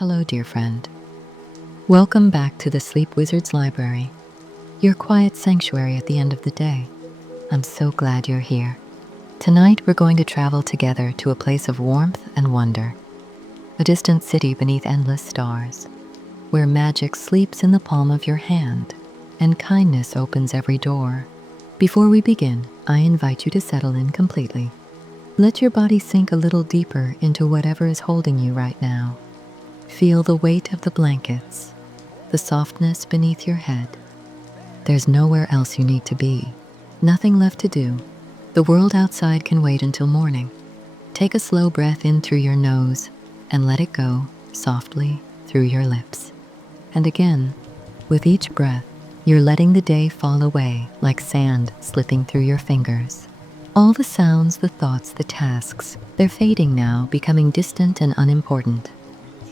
Hello, dear friend. Welcome back to the Sleep Wizard's Library, your quiet sanctuary at the end of the day. I'm so glad you're here. Tonight, we're going to travel together to a place of warmth and wonder, a distant city beneath endless stars, where magic sleeps in the palm of your hand and kindness opens every door. Before we begin, I invite you to settle in completely. Let your body sink a little deeper into whatever is holding you right now. Feel the weight of the blankets, the softness beneath your head. There's nowhere else you need to be, nothing left to do. The world outside can wait until morning. Take a slow breath in through your nose and let it go softly through your lips. And again, with each breath, you're letting the day fall away like sand slipping through your fingers. All the sounds, the thoughts, the tasks, they're fading now, becoming distant and unimportant.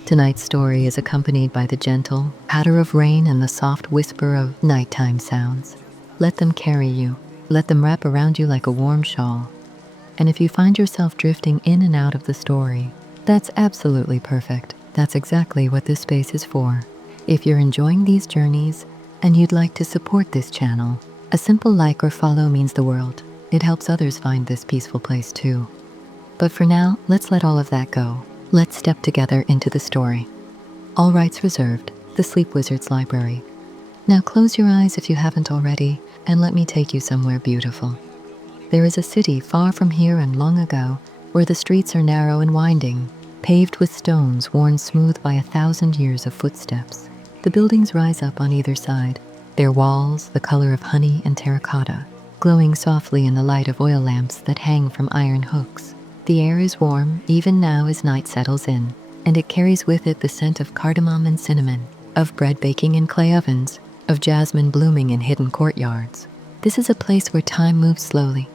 Tonight's story is accompanied by the gentle patter of rain and the soft whisper of nighttime sounds. Let them carry you. Let them wrap around you like a warm shawl. And if you find yourself drifting in and out of the story, that's absolutely perfect. That's exactly what this space is for. If you're enjoying these journeys and you'd like to support this channel, a simple like or follow means the world. It helps others find this peaceful place too. But for now, let's let all of that go. Let's step together into the story. All rights reserved, the Sleep Wizard's Library. Now close your eyes if you haven't already, and let me take you somewhere beautiful. There is a city far from here and long ago, where the streets are narrow and winding, paved with stones worn smooth by 1,000 years of footsteps. The buildings rise up on either side, their walls the color of honey and terracotta, glowing softly in the light of oil lamps that hang from iron hooks. The air is warm, even now as night settles in, and it carries with it the scent of cardamom and cinnamon, of bread baking in clay ovens, of jasmine blooming in hidden courtyards. This is a place where time moves slowly,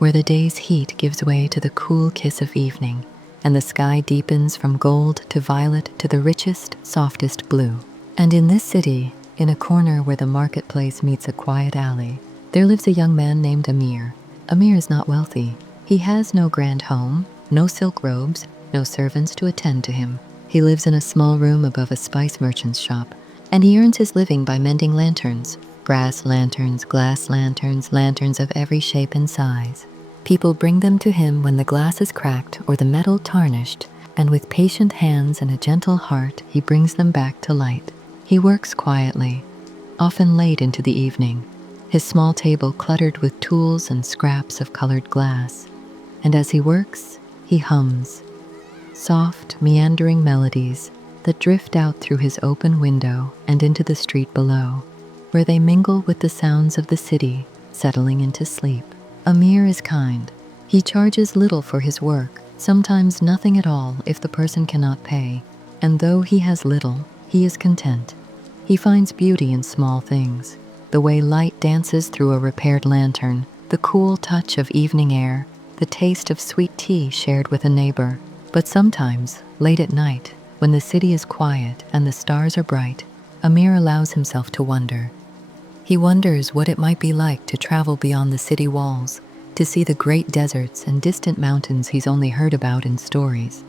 where the day's heat gives way to the cool kiss of evening, and the sky deepens from gold to violet to the richest, softest blue. And in this city, in a corner where the marketplace meets a quiet alley, there lives a young man named Amir. Amir is not wealthy. He has no grand home, no silk robes, no servants to attend to him. He lives in a small room above a spice merchant's shop, and he earns his living by mending lanterns. Brass lanterns, glass lanterns, lanterns of every shape and size. People bring them to him when the glass is cracked or the metal tarnished, and with patient hands and a gentle heart, he brings them back to light. He works quietly, often late into the evening, his small table cluttered with tools and scraps of colored glass. And as he works, he hums soft, meandering melodies that drift out through his open window and into the street below, where they mingle with the sounds of the city settling into sleep. Amir is kind. He charges little for his work, sometimes nothing at all if the person cannot pay, and though he has little, he is content. He finds beauty in small things, the way light dances through a repaired lantern, the cool touch of evening air, the taste of sweet tea shared with a neighbor. But sometimes, late at night, when the city is quiet and the stars are bright, Amir allows himself to wonder. He wonders what it might be like to travel beyond the city walls, to see the great deserts and distant mountains he's only heard about in stories.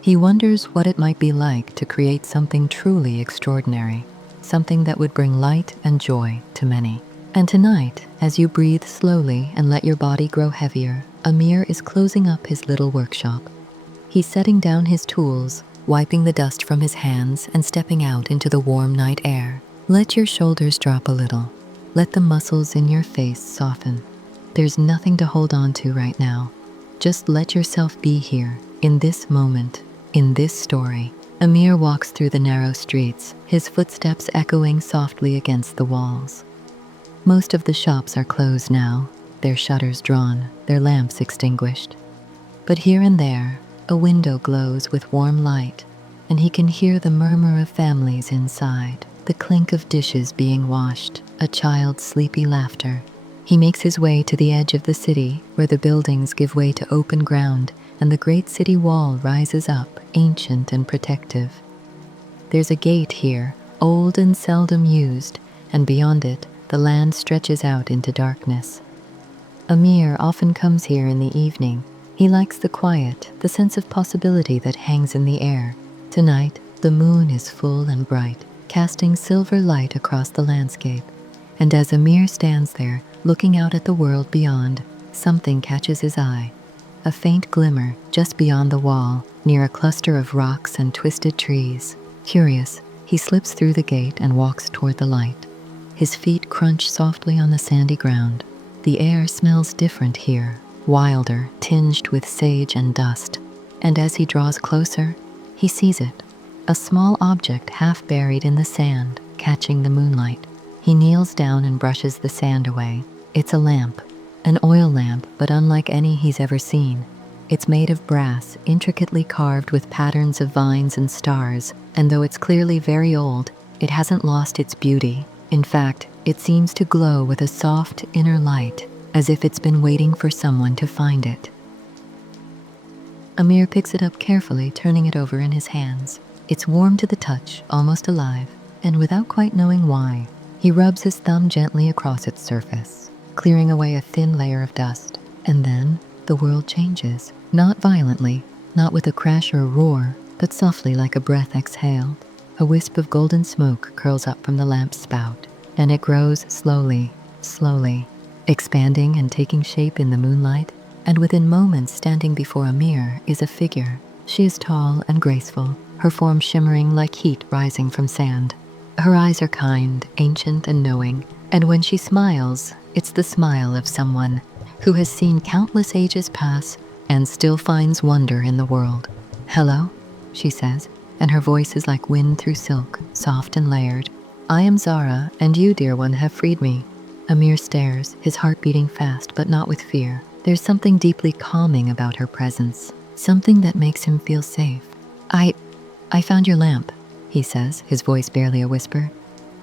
He wonders what it might be like to create something truly extraordinary, something that would bring light and joy to many. And tonight, as you breathe slowly and let your body grow heavier, Amir is closing up his little workshop. He's setting down his tools, wiping the dust from his hands and stepping out into the warm night air. Let your shoulders drop a little. Let the muscles in your face soften. There's nothing to hold on to right now. Just let yourself be here, in this moment, in this story. Amir walks through the narrow streets, his footsteps echoing softly against the walls. Most of the shops are closed now, their shutters drawn, their lamps extinguished. But here and there, a window glows with warm light, and he can hear the murmur of families inside, the clink of dishes being washed, a child's sleepy laughter. He makes his way to the edge of the city, where the buildings give way to open ground, and the great city wall rises up, ancient and protective. There's a gate here, old and seldom used, and beyond it, the land stretches out into darkness. Amir often comes here in the evening. He likes the quiet, the sense of possibility that hangs in the air. Tonight, The moon is full and bright, casting silver light across the landscape. And as Amir stands there, looking out at the world beyond, something catches his eye. A faint glimmer just beyond the wall, near a cluster of rocks and twisted trees. Curious, he slips through the gate and walks toward the light. His feet crunch softly on the sandy ground. The air smells different here, wilder, tinged with sage and dust. And as he draws closer, he sees it. A small object half buried in the sand, catching the moonlight. He kneels down and brushes the sand away. It's a lamp, an oil lamp, but unlike any he's ever seen. It's made of brass, intricately carved with patterns of vines and stars, and though it's clearly very old, it hasn't lost its beauty. In fact, it seems to glow with a soft inner light, as if it's been waiting for someone to find it. Amir picks it up carefully, turning it over in his hands. It's warm to the touch, almost alive, and without quite knowing why, he rubs his thumb gently across its surface, clearing away a thin layer of dust. And then, the world changes. Not violently, not with a crash or a roar, but softly like a breath exhaled. A wisp of golden smoke curls up from the lamp's spout, and it grows slowly, slowly, expanding and taking shape in the moonlight. And within moments, standing before Amir is a figure. She is tall and graceful, her form shimmering like heat rising from sand. Her eyes are kind, ancient, and knowing, and when she smiles, it's the smile of someone who has seen countless ages pass and still finds wonder in the world. "Hello," she says, and her voice is like wind through silk, soft and layered. "I am Zara, and you, dear one, have freed me." Amir stares, his heart beating fast, but not with fear. There's something deeply calming about her presence, something that makes him feel safe. I found your lamp," he says, his voice barely a whisper.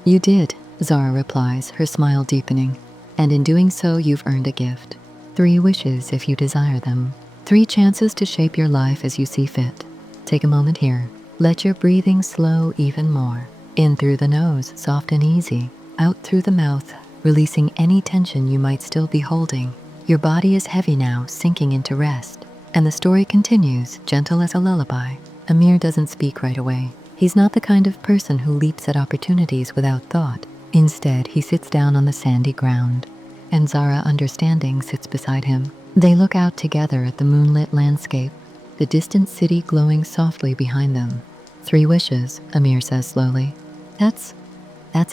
"You did," Zara replies, her smile deepening. "And in doing so, you've earned a gift. 3 wishes if you desire them. 3 chances to shape your life as you see fit. Take a moment here. Let your breathing slow even more. In through the nose, soft and easy. Out through the mouth, releasing any tension you might still be holding. Your body is heavy now, sinking into rest." And the story continues, gentle as a lullaby. Amir doesn't speak right away. He's not the kind of person who leaps at opportunities without thought. Instead, he sits down on the sandy ground, and Zara, understanding, sits beside him. They look out together at the moonlit landscape, the distant city glowing softly behind them. 3 wishes, Amir says slowly. That's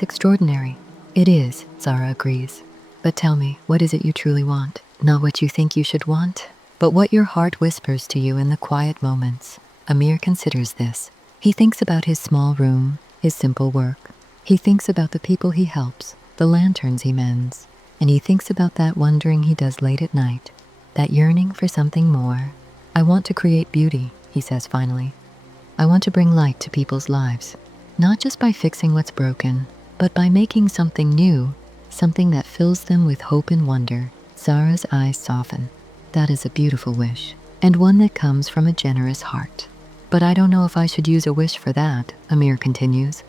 extraordinary." "It is," Zara agrees. "But tell me, what is it you truly want? Not what you think you should want, but what your heart whispers to you in the quiet moments." Amir considers this. He thinks about his small room, his simple work. He thinks about the people he helps, the lanterns he mends. And he thinks about that wondering he does late at night, that yearning for something more. "I want to create beauty," he says finally. "I want to bring light to people's lives, not just by fixing what's broken, but by making something new, something that fills them with hope and wonder." Zara's eyes soften. "That is a beautiful wish, and one that comes from a generous heart. But I don't know if I should use a wish for that," Amir continues,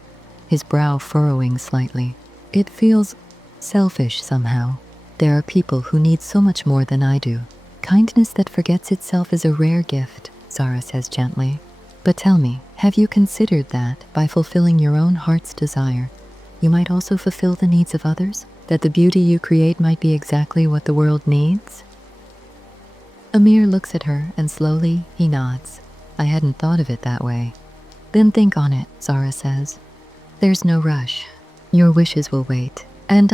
his brow furrowing slightly. "It feels selfish somehow. There are people who need so much more than I do. Kindness that forgets itself is a rare gift," Zara says gently. "But tell me, have you considered that by fulfilling your own heart's desire, you might also fulfill the needs of others? That the beauty you create might be exactly what the world needs?" Amir looks at her and slowly he nods. "I hadn't thought of it that way." "Then think on it," Zara says. "There's no rush. Your wishes will wait. And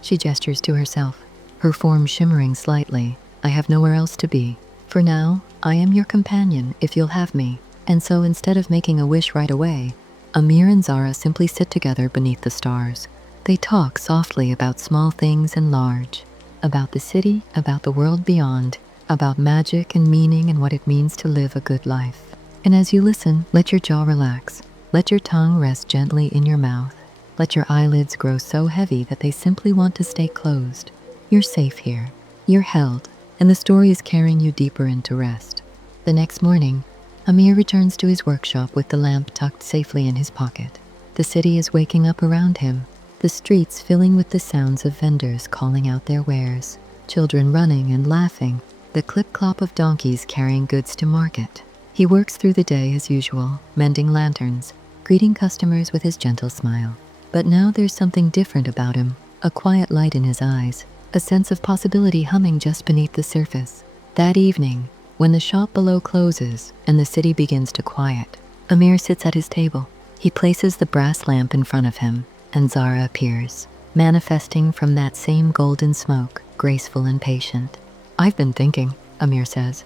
she gestures to herself, her form shimmering slightly. "I have nowhere else to be. For now, I am your companion if you'll have me." And so instead of making a wish right away, Amir and Zara simply sit together beneath the stars. They talk softly about small things and large, about the city, about the world beyond, about magic and meaning and what it means to live a good life. And as you listen, let your jaw relax. Let your tongue rest gently in your mouth. Let your eyelids grow so heavy that they simply want to stay closed. You're safe here. You're held, and the story is carrying you deeper into rest. The next morning, Amir returns to his workshop with the lamp tucked safely in his pocket. The city is waking up around him, the streets filling with the sounds of vendors calling out their wares, children running and laughing, the clip-clop of donkeys carrying goods to market. He works through the day as usual, mending lanterns, greeting customers with his gentle smile. But now there's something different about him, a quiet light in his eyes, a sense of possibility humming just beneath the surface. That evening, when the shop below closes and the city begins to quiet, Amir sits at his table. He places the brass lamp in front of him, and Zara appears, manifesting from that same golden smoke, graceful and patient. "I've been thinking," Amir says,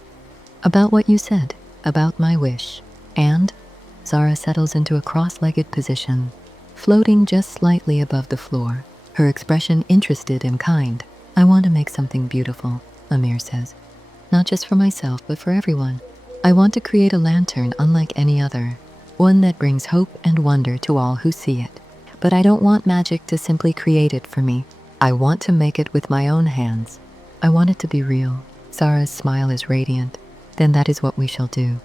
"about what you said, about my wish." And Zara settles into a cross-legged position, floating just slightly above the floor, her expression interested and kind. "I want to make something beautiful," Amir says. "Not just for myself, but for everyone. I want to create a lantern unlike any other, one that brings hope and wonder to all who see it. But I don't want magic to simply create it for me. I want to make it with my own hands. I want it to be real." Zara's smile is radiant. "Then that is what we shall do.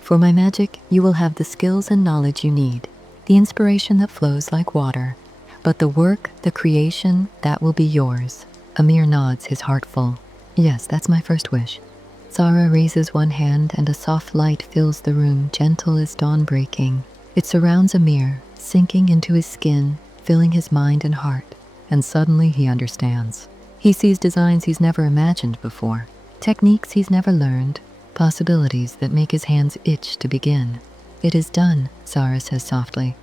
For my magic, you will have the skills and knowledge you need, the inspiration that flows like water. But the work, the creation, that will be yours." Amir nods, his heart full. "Yes, that's my first wish." Zara raises one hand and a soft light fills the room, gentle as dawn breaking. It surrounds Amir, sinking into his skin, filling his mind and heart. And suddenly he understands. He sees designs he's never imagined before, techniques he's never learned, possibilities that make his hands itch to begin. "It is done," Zara says softly.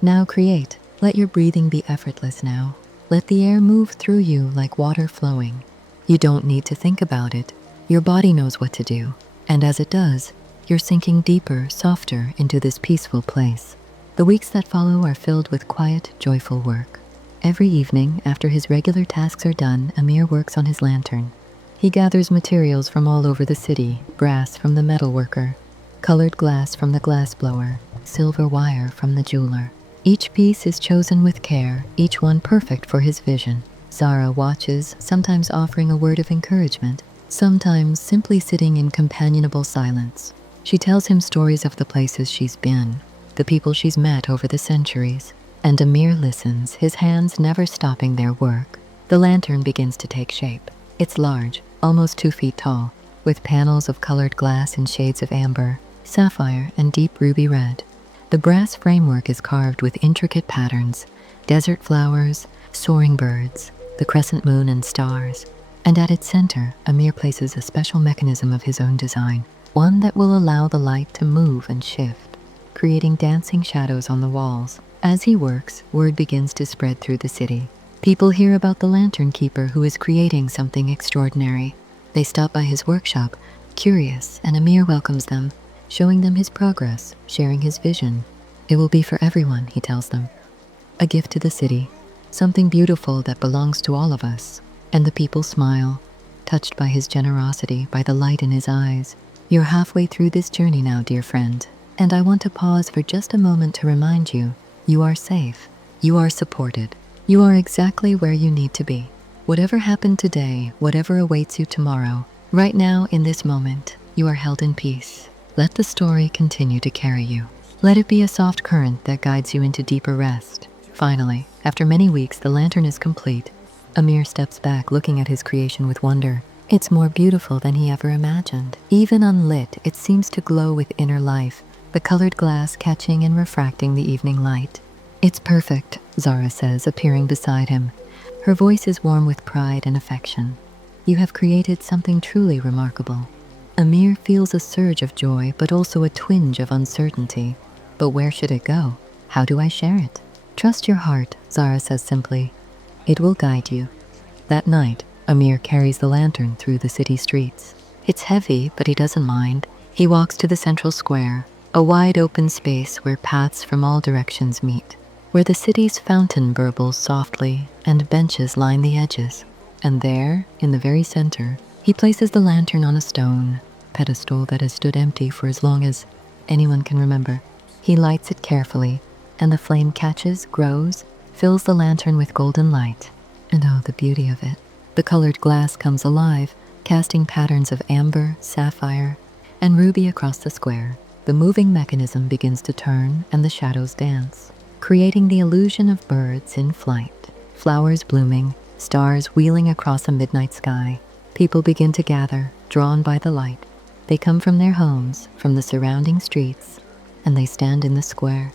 "Now create. Let your breathing be effortless now. Let the air move through you like water flowing. You don't need to think about it. Your body knows what to do. And as it does, you're sinking deeper, softer into this peaceful place." The weeks that follow are filled with quiet, joyful work. Every evening, after his regular tasks are done, Amir works on his lantern. He gathers materials from all over the city, brass from the metal worker, colored glass from the glass blower, silver wire from the jeweler. Each piece is chosen with care, each one perfect for his vision. Zara watches, sometimes offering a word of encouragement, sometimes simply sitting in companionable silence. She tells him stories of the places she's been, the people she's met over the centuries, and Amir listens, his hands never stopping their work. The lantern begins to take shape. It's large, almost 2 feet tall, with panels of colored glass in shades of amber, sapphire, and deep ruby red. The brass framework is carved with intricate patterns, desert flowers, soaring birds, the crescent moon and stars. And at its center, Amir places a special mechanism of his own design, one that will allow the light to move and shift, creating dancing shadows on the walls. As he works, word begins to spread through the city. People hear about the lantern keeper who is creating something extraordinary. They stop by his workshop, curious, and Amir welcomes them, showing them his progress, sharing his vision. "It will be for everyone," he tells them. "A gift to the city, something beautiful that belongs to all of us." And the people smile, touched by his generosity, by the light in his eyes. "You're halfway through this journey now, dear friend, and I want to pause for just a moment to remind you, you are safe, you are supported, you are exactly where you need to be. Whatever happened today, whatever awaits you tomorrow, right now in this moment, you are held in peace. Let the story continue to carry you. Let it be a soft current that guides you into deeper rest." Finally, after many weeks, the lantern is complete. Amir steps back, looking at his creation with wonder. It's more beautiful than he ever imagined. Even unlit, it seems to glow with inner life, the colored glass catching and refracting the evening light. "It's perfect," Zara says, appearing beside him. Her voice is warm with pride and affection. "You have created something truly remarkable." Amir feels a surge of joy, but also a twinge of uncertainty. But where should it go? How do I share it? "Trust your heart," Zara says simply. "It will guide you." That night, Amir carries the lantern through the city streets. It's heavy, but he doesn't mind. He walks to the central square, a wide open space where paths from all directions meet, where the city's fountain burbles softly and benches line the edges. And there, in the very center, he places the lantern on a stone pedestal that has stood empty for as long as anyone can remember. He lights it carefully, and the flame catches, grows, fills the lantern with golden light. And oh, the beauty of it. The colored glass comes alive, casting patterns of amber, sapphire, and ruby across the square. The moving mechanism begins to turn, and the shadows dance, creating the illusion of birds in flight, flowers blooming, stars wheeling across a midnight sky. People begin to gather, drawn by the light. They come from their homes, from the surrounding streets, and they stand in the square,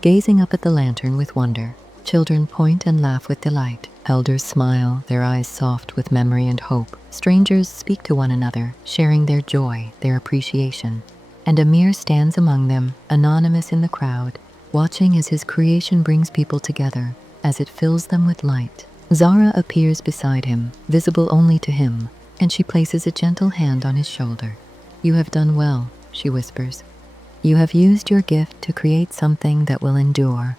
gazing up at the lantern with wonder. Children point and laugh with delight. Elders smile, their eyes soft with memory and hope. Strangers speak to one another, sharing their joy, their appreciation. And Amir stands among them, anonymous in the crowd, watching as his creation brings people together, as it fills them with light. Zara appears beside him, visible only to him, and she places a gentle hand on his shoulder. "You have done well," she whispers. "You have used your gift to create something that will endure,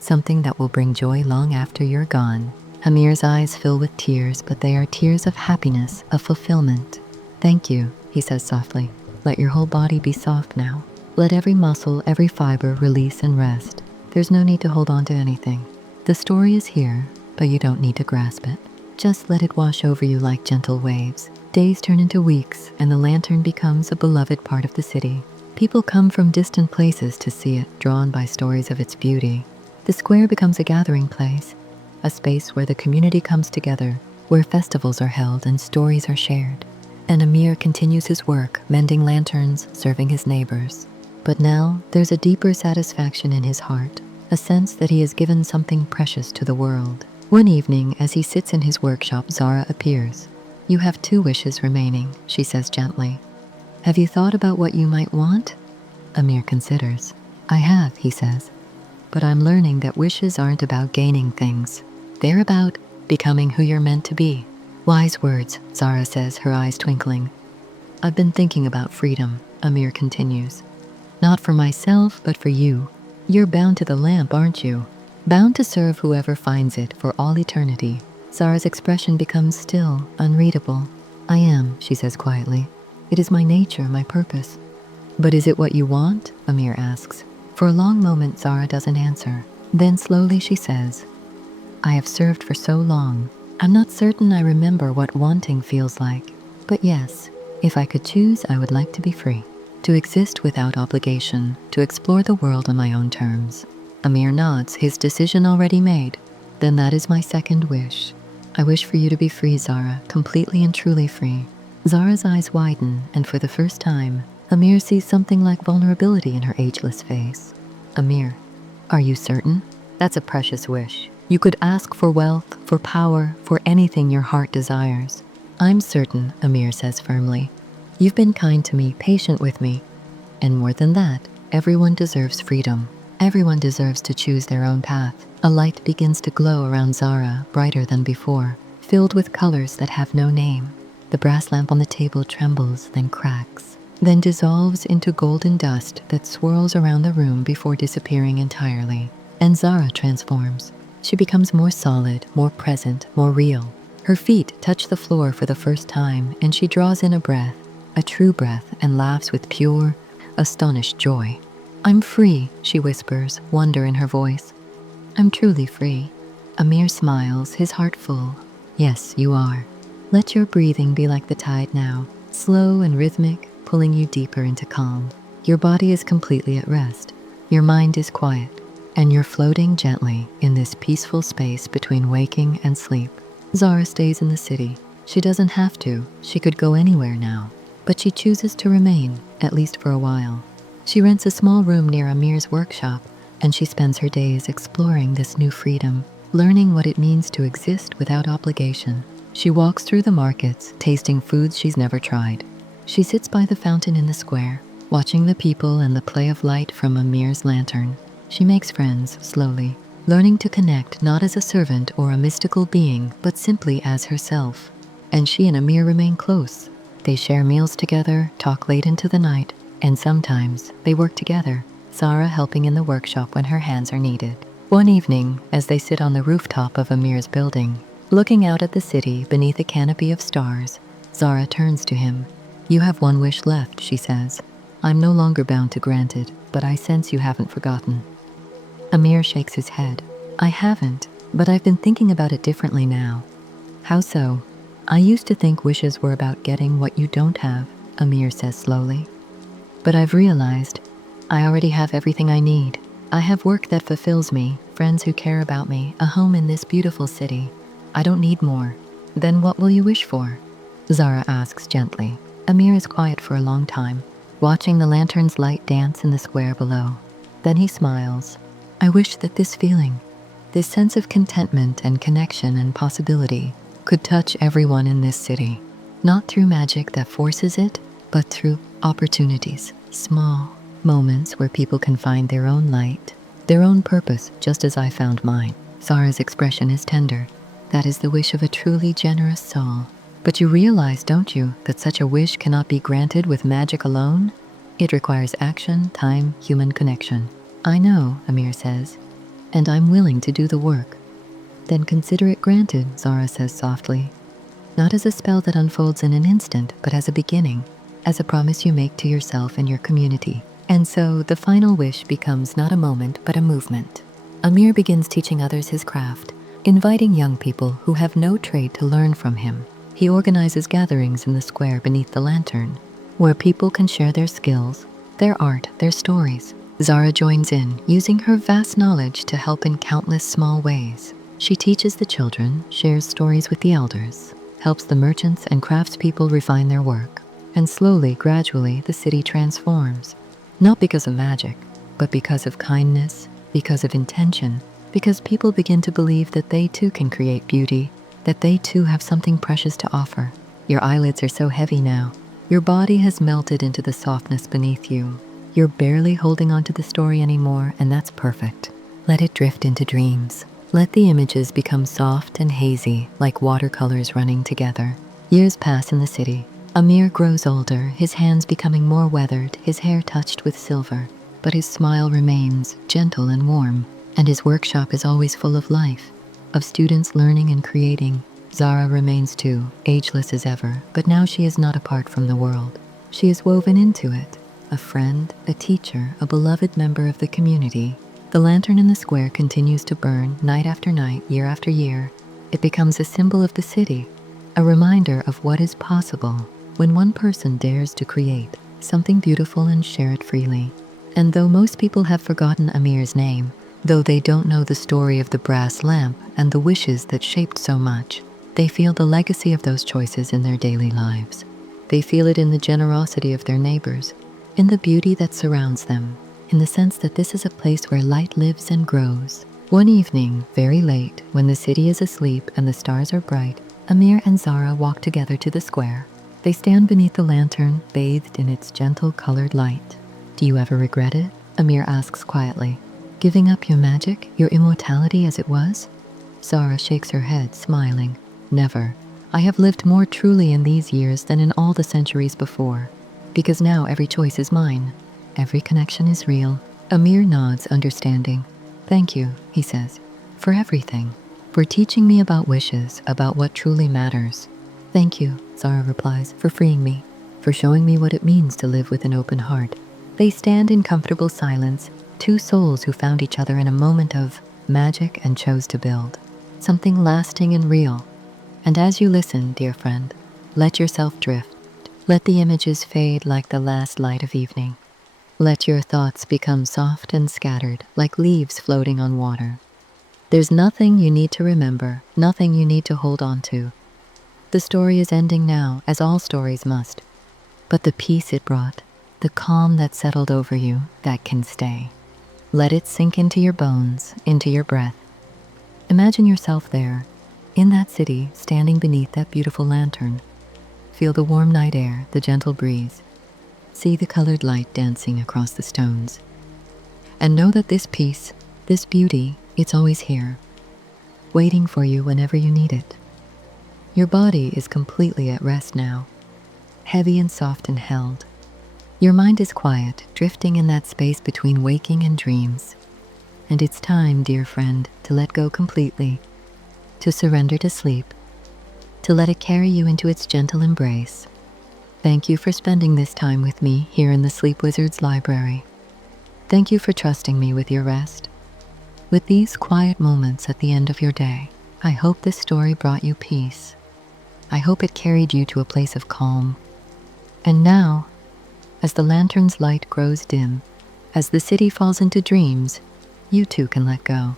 something that will bring joy long after you're gone." Amir's eyes fill with tears, but they are tears of happiness, of fulfillment. "Thank you," he says softly. "Let your whole body be soft now. Let every muscle, every fiber release and rest. There's no need to hold on to anything. The story is here, but you don't need to grasp it. Just let it wash over you like gentle waves." Days turn into weeks, and the lantern becomes a beloved part of the city. People come from distant places to see it, drawn by stories of its beauty. The square becomes a gathering place, a space where the community comes together, where festivals are held and stories are shared. And Amir continues his work, mending lanterns, serving his neighbors. But now there's a deeper satisfaction in his heart, a sense that he has given something precious to the world. One evening, as he sits in his workshop, Zara appears. "You have 2 wishes remaining," she says gently. "Have you thought about what you might want?" Amir considers. "I have," he says. "But I'm learning that wishes aren't about gaining things. They're about becoming who you're meant to be." "Wise words," Zara says, her eyes twinkling. "I've been thinking about freedom," Amir continues. "Not for myself, but for you. You're bound to the lamp, aren't you? Bound to serve whoever finds it for all eternity." Zara's expression becomes still, unreadable. "I am," she says quietly. "It is my nature, my purpose." "But is it what you want?" Amir asks. For a long moment, Zara doesn't answer. Then slowly she says, "I have served for so long. I'm not certain I remember what wanting feels like. But yes, if I could choose, I would like to be free. To exist without obligation, to explore the world on my own terms." Amir nods, his decision already made. "Then that is my second wish. I wish for you to be free, Zara, completely and truly free." Zara's eyes widen, and for the first time, Amir sees something like vulnerability in her ageless face. "Amir, are you certain? That's a precious wish. You could ask for wealth, for power, for anything your heart desires." "I'm certain," Amir says firmly. "You've been kind to me, patient with me. And more than that, everyone deserves freedom. Everyone deserves to choose their own path." A light begins to glow around Zara, brighter than before, filled with colors that have no name. The brass lamp on the table trembles, then cracks, then dissolves into golden dust that swirls around the room before disappearing entirely. And Zara transforms. She becomes more solid, more present, more real. Her feet touch the floor for the first time, and she draws in a breath, a true breath, and laughs with pure, astonished joy. "I'm free," she whispers, wonder in her voice. "I'm truly free." Amir smiles, his heart full. "Yes, you are. Let your breathing be like the tide now, slow and rhythmic, pulling you deeper into calm. Your body is completely at rest. Your mind is quiet, and you're floating gently in this peaceful space between waking and sleep." Zara stays in the city. She doesn't have to. She could go anywhere now. But she chooses to remain, at least for a while. She rents a small room near Amir's workshop, and she spends her days exploring this new freedom, learning what it means to exist without obligation. She walks through the markets, tasting foods she's never tried. She sits by the fountain in the square, watching the people and the play of light from Amir's lantern. She makes friends slowly, learning to connect not as a servant or a mystical being, but simply as herself. And she and Amir remain close. They share meals together, talk late into the night, and sometimes they work together, Zara helping in the workshop when her hands are needed. One evening, as they sit on the rooftop of Amir's building, looking out at the city beneath a canopy of stars, Zara turns to him. "You have one wish left," she says. "I'm no longer bound to grant it, but I sense you haven't forgotten." Amir shakes his head. "I haven't, but I've been thinking about it differently now." "How so?" "I used to think wishes were about getting what you don't have," Amir says slowly. "But I've realized I already have everything I need. I have work that fulfills me, friends who care about me, a home in this beautiful city. I don't need more." "Then what will you wish for?" Zara asks gently. Amir is quiet for a long time, watching the lantern's light dance in the square below. Then he smiles. I wish that this feeling, this sense of contentment and connection and possibility, could touch everyone in this city. Not through magic that forces it, but through opportunities, small moments where people can find their own light, their own purpose, just as I found mine. Zara's expression is tender. That is the wish of a truly generous soul. But you realize, don't you, that such a wish cannot be granted with magic alone? It requires action, time, human connection. I know, Amir says, and I'm willing to do the work. Then consider it granted, Zara says softly. Not as a spell that unfolds in an instant, but as a beginning, as a promise you make to yourself and your community. And so the final wish becomes not a moment, but a movement. Amir begins teaching others his craft, inviting young people who have no trade to learn from him. He organizes gatherings in the square beneath the lantern, where people can share their skills, their art, their stories. Zara joins in, using her vast knowledge to help in countless small ways. She teaches the children, shares stories with the elders, helps the merchants and craftspeople refine their work. And slowly, gradually, the city transforms. Not because of magic, but because of kindness, because of intention, because people begin to believe that they too can create beauty, that they too have something precious to offer. Your eyelids are so heavy now. Your body has melted into the softness beneath you. You're barely holding on to the story anymore, and that's perfect. Let it drift into dreams. Let the images become soft and hazy, like watercolors running together. Years pass in the city. Amir grows older, his hands becoming more weathered, his hair touched with silver. But his smile remains gentle and warm, and his workshop is always full of life, of students learning and creating. Zara remains too, ageless as ever, but now she is not apart from the world. She is woven into it, a friend, a teacher, a beloved member of the community. The lantern in the square continues to burn night after night, year after year. It becomes a symbol of the city, a reminder of what is possible when one person dares to create something beautiful and share it freely. And though most people have forgotten Amir's name, though they don't know the story of the brass lamp and the wishes that shaped so much, they feel the legacy of those choices in their daily lives. They feel it in the generosity of their neighbors, in the beauty that surrounds them, in the sense that this is a place where light lives and grows. One evening, very late, when the city is asleep and the stars are bright, Amir and Zara walk together to the square. They stand beneath the lantern, bathed in its gentle colored light. Do you ever regret it? Amir asks quietly. Giving up your magic, your immortality as it was? Zara shakes her head, smiling. Never. I have lived more truly in these years than in all the centuries before. Because now every choice is mine. Every connection is real. Amir nods, understanding. Thank you, he says, for everything. For teaching me about wishes, about what truly matters. Thank you, Zara replies, for freeing me, for showing me what it means to live with an open heart. They stand in comfortable silence, two souls who found each other in a moment of magic and chose to build something lasting and real. And as you listen, dear friend, let yourself drift. Let the images fade like the last light of evening. Let your thoughts become soft and scattered like leaves floating on water. There's nothing you need to remember, nothing you need to hold on to. The story is ending now, as all stories must. But the peace it brought, the calm that settled over you, that can stay. Let it sink into your bones, into your breath. Imagine yourself there, in that city, standing beneath that beautiful lantern. Feel the warm night air, the gentle breeze. See the colored light dancing across the stones. And know that this peace, this beauty, it's always here, waiting for you whenever you need it. Your body is completely at rest now, heavy and soft and held. Your mind is quiet, drifting in that space between waking and dreams. And it's time, dear friend, to let go completely, to surrender to sleep, to let it carry you into its gentle embrace. Thank you for spending this time with me here in the Sleep Wizard's library. Thank you for trusting me with your rest. With these quiet moments at the end of your day, I hope this story brought you peace. I hope it carried you to a place of calm. And now, as the lantern's light grows dim, as the city falls into dreams, you too can let go.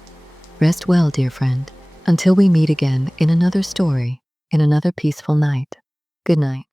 Rest well, dear friend, until we meet again in another story, in another peaceful night. Good night.